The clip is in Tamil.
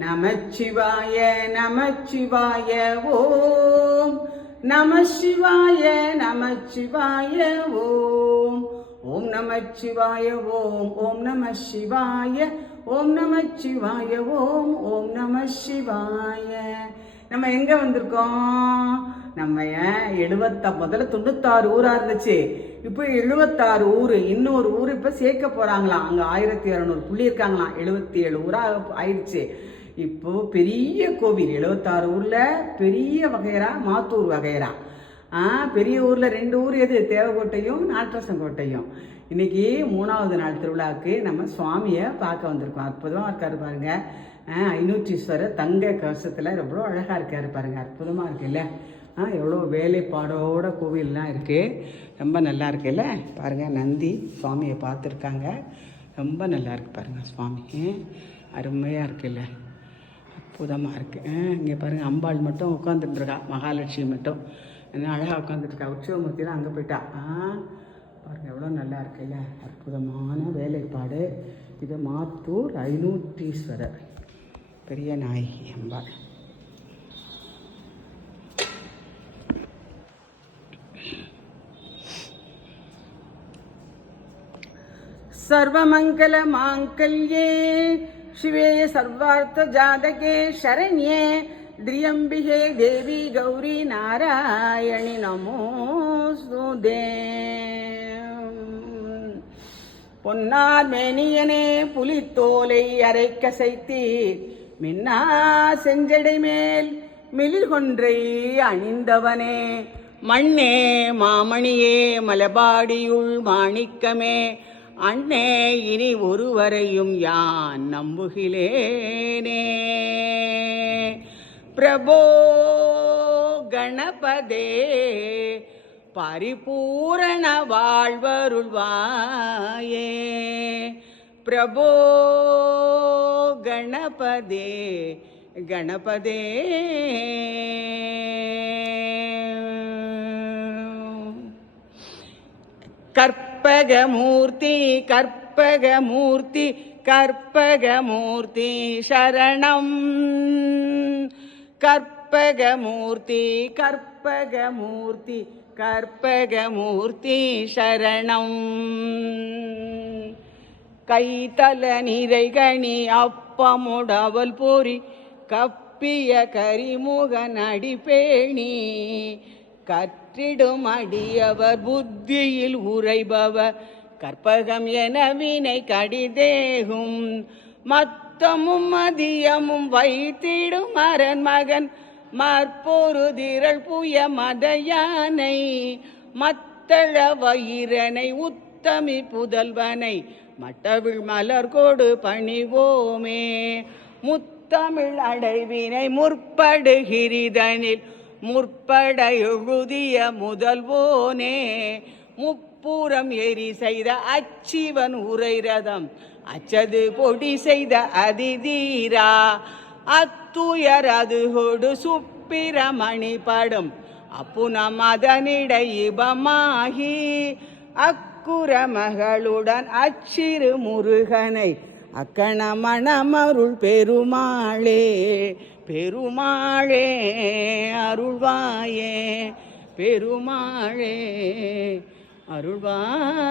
நமச்சிவாய நமச்சிவாய ஓம் நமசிவாய நமச்சிவாய ஓம் ஓம் நமச்சிவாய ஓம் ஓம் நம சிவாய ஓம் நமச்சிவாய ஓம் ஓம் நம சிவாய நம்ம எங்க வந்திருக்கோம்? நம்ம எழுபத்தா முதல்ல தொண்ணூத்தாறு ஊரா இருந்துச்சு. இப்போ எழுபத்தாறு ஊர் இன்னொரு ஊர் இப்போ சேர்க்க போறாங்களாம். அங்கே ஆயிரத்தி இரநூறு புள்ளி இருக்காங்களாம். எழுபத்தி ஏழு ஊரா ஆயிடுச்சு. இப்போ பெரிய கோவில் எழுபத்தாறு ஊரில் பெரிய வகையரா மாத்தூர் வகையரா ஆ பெரிய ஊரில் ரெண்டு ஊர் எது? தேவக்கோட்டையும் நாட்டரசங்கோட்டையும். இன்னைக்கு மூணாவது நாள் திருவிழாவுக்கு நம்ம சுவாமியை பார்க்க வந்திருக்கோம். அற்புதமாக இருக்காரு பாருங்கள் ஆ, ஐநூற்றீஸ்வரர் தங்க கவசத்தில் ரொம்ப அழகாக இருக்காரு பாருங்க. அற்புதமாக இருக்குல்ல? ஆ எவ்வளோ வேலைப்பாடோட கோவில்லாம் இருக்குது ரொம்ப நல்லா இருக்குல்ல? பாருங்கள் நந்தி சுவாமியை பார்த்துருக்காங்க. ரொம்ப நல்லா இருக்கு பாருங்கள் சுவாமி. அருமையாக இருக்குல்ல? அற்புதமாக இருக்குது இங்கே பாருங்கள் அம்பாள் மட்டும் உட்காந்துட்டுருக்கா மகாலட்சுமி மட்டும் என்ன அழகாக உட்காந்துட்டுருக்கா உற்சவமூர்த்திலாம் அங்கே போயிட்டா ஆ பாருங்கள் எவ்வளோ நல்லா இருக்குல்ல அற்புதமான வேலைப்பாடு இது மாத்தூர் ஐநூற்றீஸ்வரர் பெரிய நாயகி அம்பாள் सर्वमङ्गलमाङ्गल्ये शिवे सर्वार्थजातके शरण्ये द्र्यम्बिके देवी गौरी नारायणि नमोऽस्तु பொன்னார் மேனியனே புலித்தோலை அரைக்க சைத்தீர் மின்னா செஞ்சடை மேல் மிளிர் கொன்றை அணிந்தவனே மண்ணே மாமணியே மலபாடியுள் மாணிக்கமே அண்ணே இனி ஒருவரையும் யான் நம்புகிலேனே பிரபோ கணபதே பரிபூரண வாழ்வருள்வாயே. பிரபோ கணபதே கணபதே. கற்ப கற்பகமூர்த்தி கற்பகமூர்த்தி கற்பகமூர்த்தி சரணம். கற்பகமூர்த்தி கற்பகமூர்த்தி கற்பகமூர்த்தி சரணம். கைத்தல நிறைகணி அப்பமுடவல் பொறி கப்பிய கரிமுக நடிப்பேணி கற்றிடும் அடியவர் புத்தியில் உரைபவர் கற்பகம் என வினை கடிதேகும். மத்தமும் மதியமும் வைத்திடும் அரண் மகன். மற்பொரு திரள் புய மத யானை மத்தள வயிறனை உத்தமி புதல்வனை. மட்டவிழ் மலர் கொடு பணிவோமே. முத்தமிழ் அடைவினை முற்படுகிரிதனில் முற்பட முதல்வோனே முப்புறம் எரி செய்த அச்சிவன் உரை ரதம் அச்சது பொடி செய்த அதிதீரா அத்துயர் அது கொடு சுப்பிரமணி படும் அப்புனம் மதனிடை இபமாகி அக்குர மகளுடன் அச்சிறு முருகனை அக்கண மணமருள் பெருமாளே பெருமாளே அருள்வாயே. பெருமாளே அருள்வாயே.